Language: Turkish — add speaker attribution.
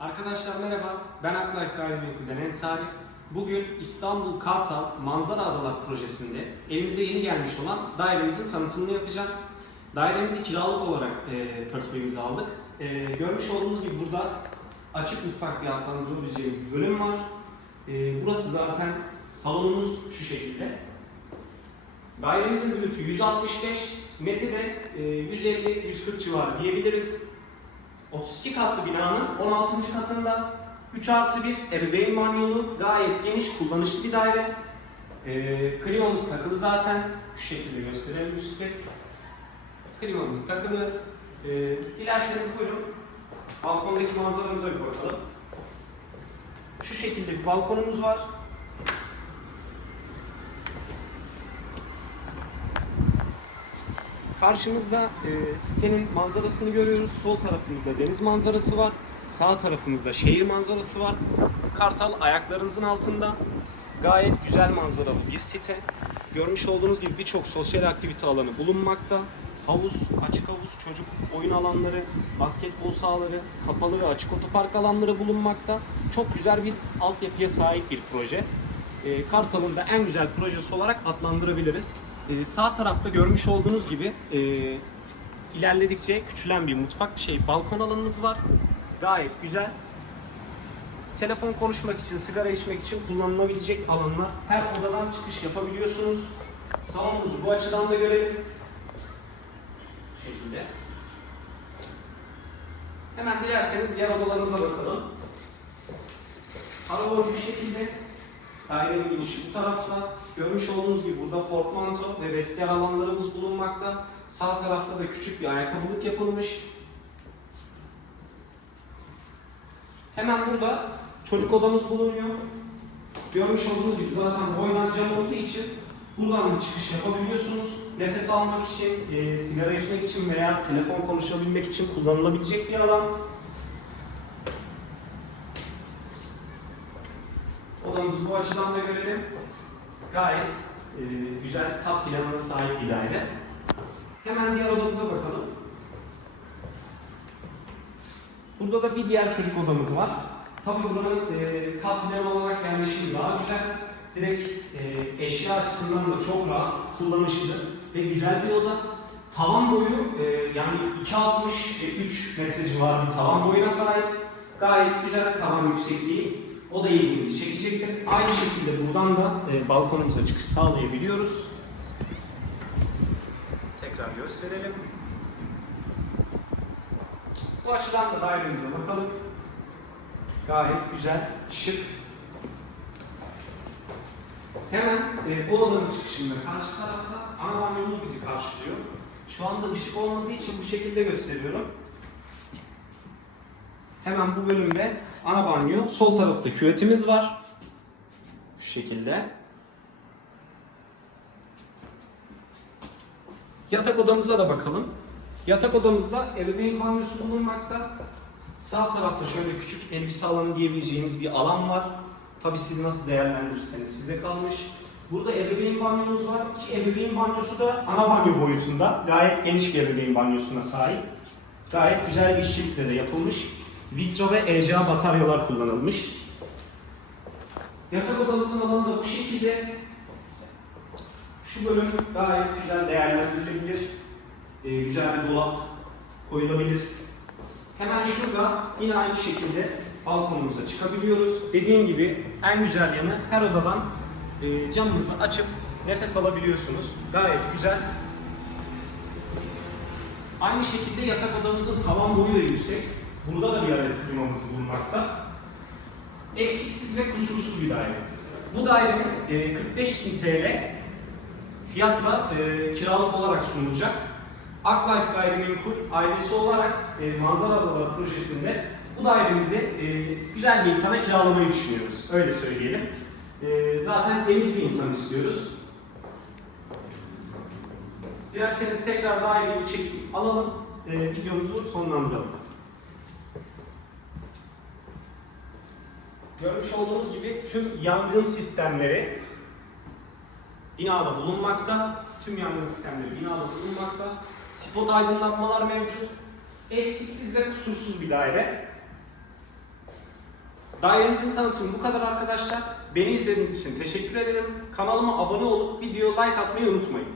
Speaker 1: Arkadaşlar merhaba, ben Aklife Gayrimenkul'den Ensari. Bugün İstanbul Kartal Manzara Adalar projesinde elimize yeni gelmiş olan dairemizin tanıtımını yapacağım. Dairemizi kiralık olarak e, portföyümüze aldık. E, görmüş olduğunuz gibi burada açık mutfak diye adlandırabileceğimiz bir bölüm var. E, burası zaten salonumuz şu şekilde. Dairemizin boyutu 165, neti de e, 150-140 civarı diyebiliriz. 32 katlı binanın 16. katında 3 artı 1 ebeveyn banyolu gayet geniş kullanışlı bir daire. Ee, klimamız takılı zaten. Şu şekilde gösterelim üstte. Klimamız takılı. Ee, dilerseniz buyurun balkondaki manzaramıza bir bakalım. Şu şekilde bir balkonumuz var. Karşımızda e, sitenin manzarasını görüyoruz. Sol tarafımızda deniz manzarası var. Sağ tarafımızda şehir manzarası var. Kartal ayaklarınızın altında. Gayet güzel manzaralı bir site. Görmüş olduğunuz gibi birçok sosyal aktivite alanı bulunmakta. Havuz, açık havuz, çocuk oyun alanları, basketbol sahaları, kapalı ve açık otopark alanları bulunmakta. Çok güzel bir altyapıya sahip bir proje. E, Kartal'ın da en güzel projesi olarak adlandırabiliriz. E, sağ tarafta görmüş olduğunuz gibi e, ilerledikçe küçülen bir mutfak şey balkon alanımız var. Gayet güzel. Telefon konuşmak için, sigara içmek için kullanılabilecek alanlar. Her odadan çıkış yapabiliyorsunuz. Salonumuzu bu açıdan da görelim. Bu şekilde. Hemen dilerseniz diğer odalarımıza bakalım. Hava bu şekilde. Dairenin girişi bu tarafta. Görmüş olduğunuz gibi burada portmanto ve vestiyer alanlarımız bulunmakta. Sağ tarafta da küçük bir ayakkabılık yapılmış. Hemen burada çocuk odamız bulunuyor. Görmüş olduğunuz gibi zaten boydan cam olduğu için buradan çıkış yapabiliyorsunuz. Nefes almak için, e, sigara içmek için veya telefon konuşabilmek için kullanılabilecek bir alan. Odamızı bu açıdan da görelim. Gayet e, güzel kat planına sahip bir daire. Hemen diğer odamıza bakalım. Burada da bir diğer çocuk odamız var. Tabii buranın e, kat planı olarak yerleşimi daha güzel. Direkt e, eşya açısından da çok rahat, kullanışlı ve güzel bir oda. Tavan boyu e, yani 2.63 metre civarı bir tavan boyuna sahip. Gayet güzel tavan yüksekliği. O da ilginizi çekecektir. Aynı şekilde buradan da e, balkonumuza çıkış sağlayabiliyoruz. Tekrar gösterelim. Bu açıdan da dairemize bakalım. Gayet güzel, şık. Hemen e, odanın çıkışında karşı tarafta ana banyomuz bizi karşılıyor. Şu anda ışık olmadığı için bu şekilde gösteriyorum. Hemen bu bölümde ana banyo. Sol tarafta küvetimiz var. Şu şekilde. Yatak odamıza da bakalım. Yatak odamızda ebeveyn banyosu bulunmakta. Sağ tarafta şöyle küçük elbise alanı diyebileceğimiz bir alan var. Tabi siz nasıl değerlendirirseniz size kalmış. Burada ebeveyn banyomuz var ki ebeveyn banyosu da ana banyo boyutunda. Gayet geniş bir ebeveyn banyosuna sahip. Gayet güzel bir işçilikle de yapılmış. Vitro ve ECA bataryalar kullanılmış. Yatak odamızın alanı da bu şekilde. Şu bölüm gayet güzel değerlendirilebilir. Ee, güzel bir dolap koyulabilir. Hemen şurada yine aynı şekilde balkonumuza çıkabiliyoruz. Dediğim gibi en güzel yanı her odadan e, camınızı açıp nefes alabiliyorsunuz. Gayet güzel. Aynı şekilde yatak odamızın tavan boyu da yüksek. Burada da bir adet klimamız bulunmakta. Eksiksiz ve kusursuz bir daire. Bu dairemiz e, 45 bin TL fiyatla e, kiralık olarak sunulacak. Aklife Gayrimenkul ailesi olarak e, Manzara Adaları projesinde bu dairemizi e, güzel bir insana kiralamayı düşünüyoruz. Öyle söyleyelim. E, zaten temiz bir insan istiyoruz. Dilerseniz tekrar daireyi çekip alalım. E, videomuzu sonlandıralım. Görmüş olduğunuz gibi tüm yangın sistemleri binada bulunmakta. Tüm yangın sistemleri binada bulunmakta. Spot aydınlatmalar mevcut. Eksiksiz ve kusursuz bir daire. Dairemizin tanıtımı bu kadar arkadaşlar. Beni izlediğiniz için teşekkür ederim. Kanalıma abone olup video like atmayı unutmayın.